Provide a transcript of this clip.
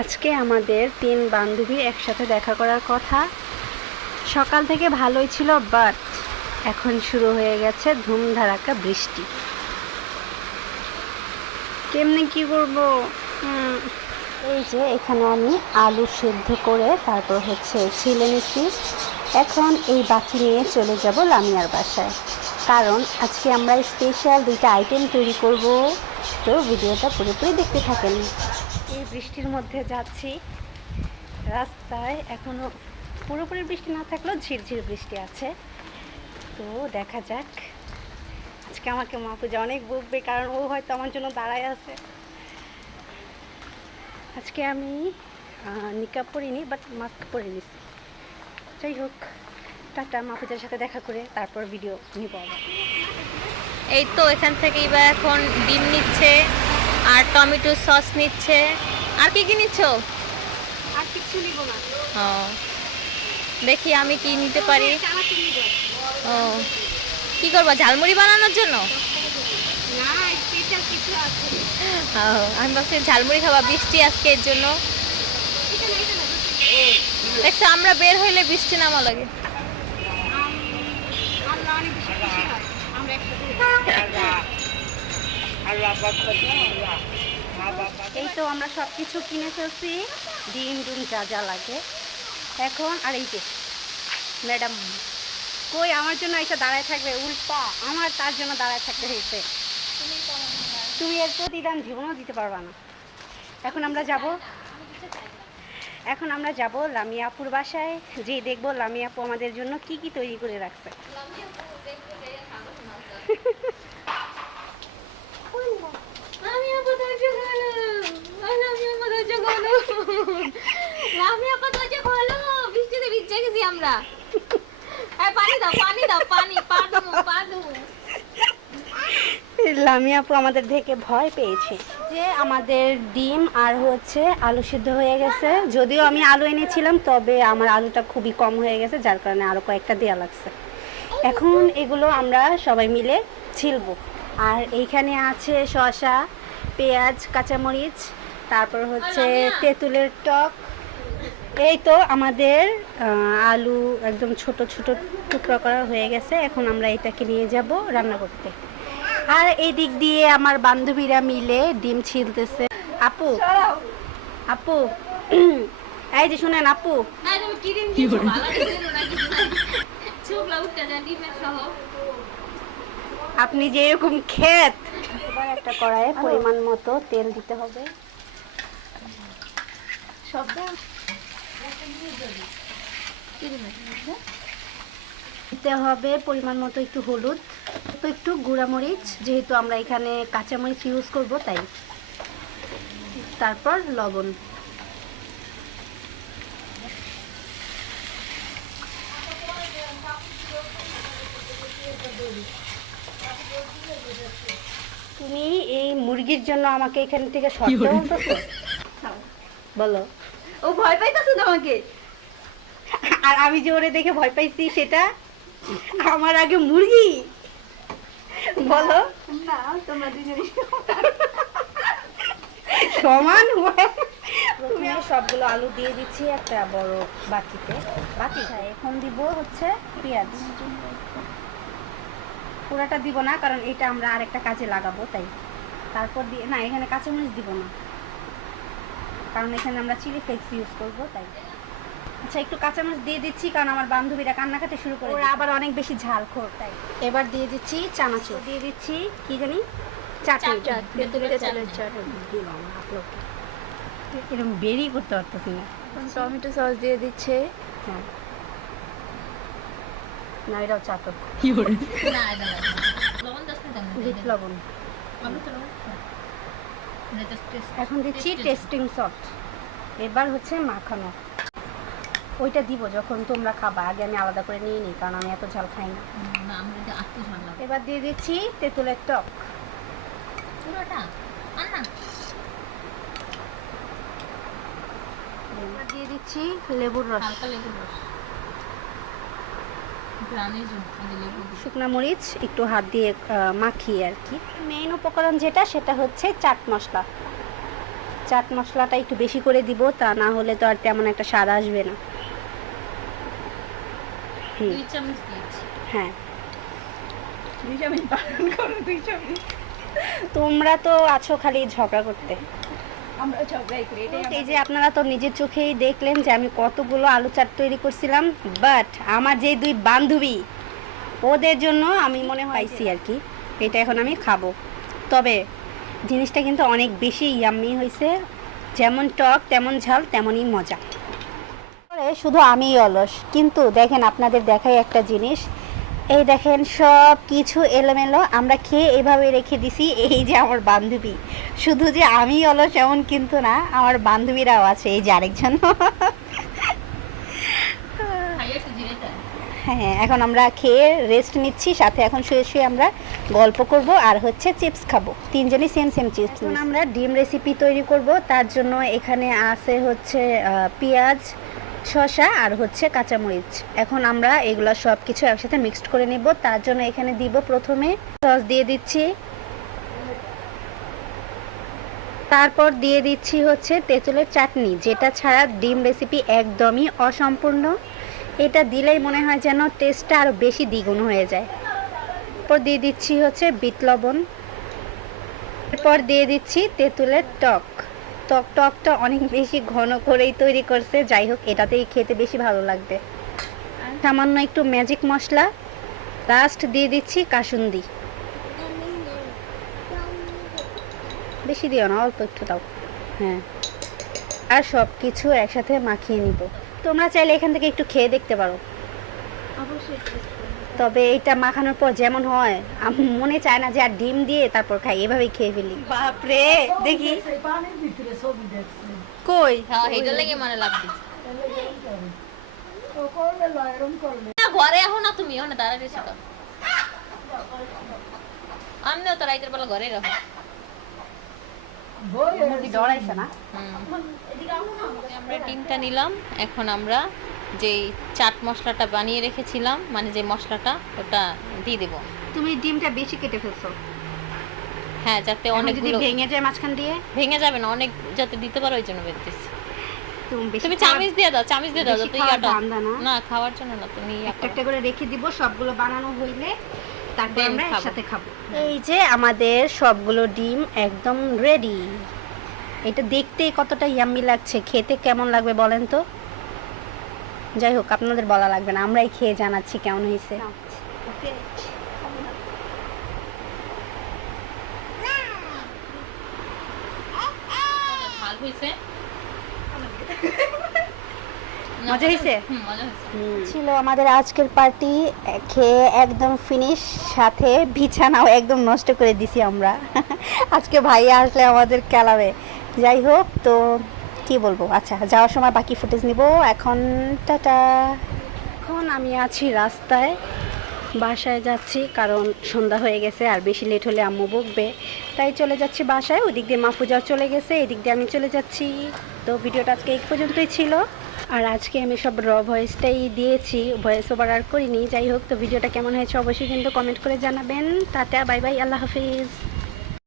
আজকে আমাদের 3 বান্ধবীর একসাথে দেখা করার কথা। সকাল থেকে ভালোই ছিল, বাট এখন শুরু হয়ে গেছে ধুমধারাক্কা বৃষ্টি। কেমনে কি করব? এই যে এখানে আমি আলু সেদ্ধ করে তারপর ছিলে নিচ্ছি। এখন এই বাটি নিয়ে চলে যাব লামিয়ার বাসায়, কারণ আজকে আমরা স্পেশাল 2টা আইটেম তৈরি করব। তো ভিডিওটা পুরোপুরি দেখতে থাকেন। এই বৃষ্টির মধ্যে যাচ্ছি রাস্তায়, এখনো পুরোপুরি বৃষ্টি না থাকলেও ঝিরঝির বৃষ্টি আছে। তো দেখা যাক, আজকে আমাকে মাহফুজা অনেক বকবে, কারণ ও হয়তো আমার জন্য দাঁড়ায় আছে। আজকে আমি নিকাব পরিনি, বাট মাস্ক পরে নিছি। যাই হোক, টাটা। মাহফুজার সাথে দেখা করে তারপর ভিডিও নিব আবার। এই তো এখান থেকে এবার এখন ডিম নিচ্ছে আর টমেটো সস নিচ্ছে। আর কি কি নিচ্ছ? আর কিছু নিব না। ও, দেখি আমি কি নিতে পারি। ও, কি করবা, ঝালমুড়ি বানানোর জন্য? না, স্পেশাল কিছু আছে। ও, আমি ভাবছি ঝালমুড়ি খাবা, বৃষ্টি আজকে এর জন্য। দেখছো, আমরা বের হইলে বৃষ্টি নামা লাগে। এই তো আমরা সব কিছু কিনে ফেলছি, ডিম যা যা লাগে এখন। আর এই যে ম্যাডাম কই আমার জন্য এসে দাঁড়ায় থাকবে, উল্টা আমার তার জন্য দাঁড়ায় থাকতে হয়েছে। তুমি এর প্রতিদান জীবনও দিতে পারবা না। এখন আমরা যাব লামিয়া আপুর বাসায়, যে দেখবো লামিয়া আপু আমাদের জন্য কি কি তৈরি করে রাখছে। আমরা পানি দাও, পানি দাও, পানি পাদু। লামিয়া আপু আমাদের দেখে ভয় পেয়েছে। যে আমাদের ডিম আর আলু সিদ্ধ হয়ে গেছে। যদিও আমি আলু এনেছিলাম, তবে আমার আলুটা খুবই কম হয়ে গেছে, যার কারণে আরও কয়েকটা দেওয়া লাগছে। এখন এগুলো আমরা সবাই মিলে ছিলবো। আর এইখানে আছে শসা, পেঁয়াজ, কাঁচামরিচ, তারপর তেঁতুলের টক। এই তো আমাদের আলু একদম ছোট ছোট টুকরা করা হয়ে গেছে। এখন আমরা এটাকে নিয়ে যাব রান্না করতে। আর এই দিক দিয়ে আমার বান্ধবীরা মিলে ডিম ছিলতেছে। আপু আপু এই যে শুনেন আপু, আপনি যে এরকম ক্ষেত। এবার একটা কড়াইয়ে পরিমাণ মতো তেল দিতে হবে। দিতে হবে পরিমাণ মতো একটু হলুদ, একটু গুঁড়ামরিচ, যেহেতু আমরা এখানে কাঁচামরিচ ইউজ করব তাই। তারপর লবণ। তুমি এই মুরগির জন্য আমাকে এখান থেকে সরতে বলতেছো? বলো। ও ভয় পাইতাছো তোমাকে? আর আমি যে ওরে দেখে ভয় পাইছি, সেটা আমার আগে মুরগি। বলো না, তোমরা দুজনে সমান। প্রথমে সবগুলো আলু দিয়ে দিচ্ছি একটা বড় বাটিতে। এখন দিব পেঁয়াজ। পুরাটা দিব না, কারণ এটা আমরা আরেকটা কাজে লাগাবো তাই। তারপর দিয়ে না, এখানে কাঁচামরিচ দিব না, কারণ এখানে আমরা চিলি ফ্লেক্স ইউজ করবো তাই। আচ্ছা, একটু কাঁচামরিচ দিয়ে দিচ্ছি, কারণ আমার বান্ধবীরা কান্নাকাটি শুরু করে, ওরা আবার অনেক বেশি ঝাল খোর তাই। এবার দিয়ে দিচ্ছি চানাচুর, দিয়ে দিচ্ছি কি জানি চাটনি, এরকম বেরি করতে পারতেছি না। টমেটো সস দিয়ে দিচ্ছে। হ্যাঁ, না এটাও চাটক। বিট লবণ। এখন দিচ্ছি টেস্টিং সল্ট। এবার মাখানো। ওইটা দিব যখন তোমরা খাবা, আগে আমি আলাদা করে নিয়ে নিই, কারণ আমি এত ঝাল খাই না। এবার দিয়ে দিচ্ছি তেঁতুলের টক। এবার দিয়ে দিচ্ছি লেবুর রস, শুকনো মরিচ একটু হাত দিয়ে মাখিয়ে আর কি। মেইন উপকরণ যেটা, সেটা চাট মশলা। চাট মশলাটা একটু বেশি করে দিব, তা না হলে তো আর তেমন একটা স্বাদ আসবে না। 2 চামচ দিয়েছি। হ্যাঁ, 2 চামচ বারণ করো, 2 চামচ। তোমরা তো আছো খালি ঝগড়া করতে। আমরা ঝগড়াই করি, এটাই এই যে আপনারা তো নিজের চোখেই দেখলেন যে আমি কতগুলো আলু চাট তৈরি করছিলাম, বাট আমার যে 2 বান্ধবী ওদের জন্য আমি মনে পাইছি আর কি, এটা এখন আমি খাবো। তবে জিনিসটা কিন্তু অনেক বেশি ইয়াম্মি হয়েছে, যেমন টক তেমন ঝাল তেমনই মজা। শুধু আমিই অলস, কিন্তু দেখেন আপনাদের দেখাই একটা জিনিস, এই দেখেন সব কিছু এলোমেলো আমরা খেয়ে এভাবে রেখে দিছি। এই যে আমার বান্ধবী, শুধু যে আমি অলস এমন কিন্তু না, আমার বান্ধবীরাও আছে, এই যে আরেকজন। হ্যাঁ, এখন আমরা খেয়ে রেস্ট নিচ্ছি, সাথে এখন শুয়ে শুয়ে আমরা গল্প করব আর হচ্ছে চিপস খাবো, তিনজনই সেম সেম চিপস। এখন আমরা ডিম রেসিপি তৈরি করব, তার জন্য এখানে আছে হচ্ছে পেঁয়াজ, শসা আর হচ্ছে কাঁচামরিচ। এখন আমরা এগুলো সব কিছু একসাথে মিক্সড করে নেব। তার জন্য এখানে দিব প্রথমে সস দিয়ে দিচ্ছি, তারপর দিয়ে দিচ্ছি হচ্ছে তেঁতুলের চাটনি, যেটা ছাড়া ডিম রেসিপি একদমই অসম্পূর্ণ। এটা দিলেই মনে হয় যেন টেস্টটা আরও বেশি দ্বিগুণ হয়ে যায়। এরপর দিয়ে দিচ্ছি হচ্ছে বিট লবণ, এরপর দিয়ে দিচ্ছি তেঁতুলের টকটা অনেক বেশি ঘন করেই তৈরি করছে, যাই হোক এটাতেই খেতে বেশি ভালো লাগবে। সামান্য একটু ম্যাজিক মশলা, লাস্ট দিয়ে দিচ্ছি কাসুন্দি। বেশি দিও না, অল্প একটু দাও। হ্যাঁ, আর সব কিছু একসাথে মাখিয়ে নিব। তোমরা চাইলে এখান থেকে একটু খেয়ে দেখতে পারো। তবে এইটা মাখানোর পর যেমন হয়, মনে চায় না যে আর ডিম দিয়ে তারপর খাই, এভাবেই খেয়ে ফেলি। বাপরে, দেখি পানির ভিতরে ছবি দেখছে। কই হ্যাঁ, হেডার লাগে মানে লাভ দিছি। ও করবে লয়, এরম করবে। না, ঘরে আহো না তুমি, ওখানে দাঁড়ায় রয়েছো তো। আমিও তো রাইতের বেলা ঘরেই রাখো। মুরগি ডরাইছে না? আমরা ডিমটা নিলাম, এখন আমরা যেই চাট মশলাটা বানিয়ে রেখেছিলাম, মানে যে মশলাটা, ওটা দিয়ে দেব। তুমি ডিমটা বেশি কেটে ফেলছো। হ্যাঁ, যাতে এখন যদি অনেকগুলো ভেঙে যায় মাঝখান দিয়ে, ভেঙে যাবে না, অনেক যাতে দিতে পারো ওই জন্য বেঁধেছি। বেশি তুমি চামচ দিয়ে দাও, চামচ দিয়ে দাও, বেশি যাতে খাওয়ার ইয়াটা ধান্দা না। না, খাওয়ার জন্য না, তুমি ইয়া একটা করো। একটা করে রেখে দিব, সবগুলো বানানো হইলে তারপর Then আমরা খাবো। একসাথে খাবো। এই যে আমাদের সবগুলো ডিম একদম রেডি। এটা দেখতেই কতটা ইয়াম্মি লাগছে, খেতে কেমন লাগবে বলেন তো? যাই হোক, আপনাদের বলা লাগবে না, আমরাই খেয়ে জানাচ্ছি কেমন হয়েছে। ঝাল হয়েছে? মজা হয়েছে? হুম, মজা হয়েছে। ছিল আমাদের আজকের পার্টি, খেয়ে একদম ফিনিশ, সাথে বিছানাও একদম নষ্ট করে দিছি আমরা। আজকে ভাইয়া আসলে আমাদের খেলাবে। যাই হোক, তো কি বলবো, আচ্ছা যাওয়ার সময় বাকি ফুটেজ নিব। এখন টাটা। এখন আমি আছি রাস্তায়, বাসায় যাচ্ছি, কারণ সন্ধ্যা হয়ে গেছে আর বেশি লেট হলে আম্মু বকবে, তাই চলে যাচ্ছি বাসায়। ওই দিক দিয়ে মাহফুজাও চলে গেছে, এদিক দিয়ে আমি চলে যাচ্ছি। তো ভিডিওটা আজকে এই পর্যন্তই ছিল, আর আজকে আমি সব ভয়েসটাই দিয়েছি, ভয়েস ওভার আর করিনি। যাই হোক, তো ভিডিওটা কেমন হয়েছে অবশ্যই কিন্তু কমেন্ট করে জানাবেন। টাটা, বাই বাই, আল্লাহ হাফিজ।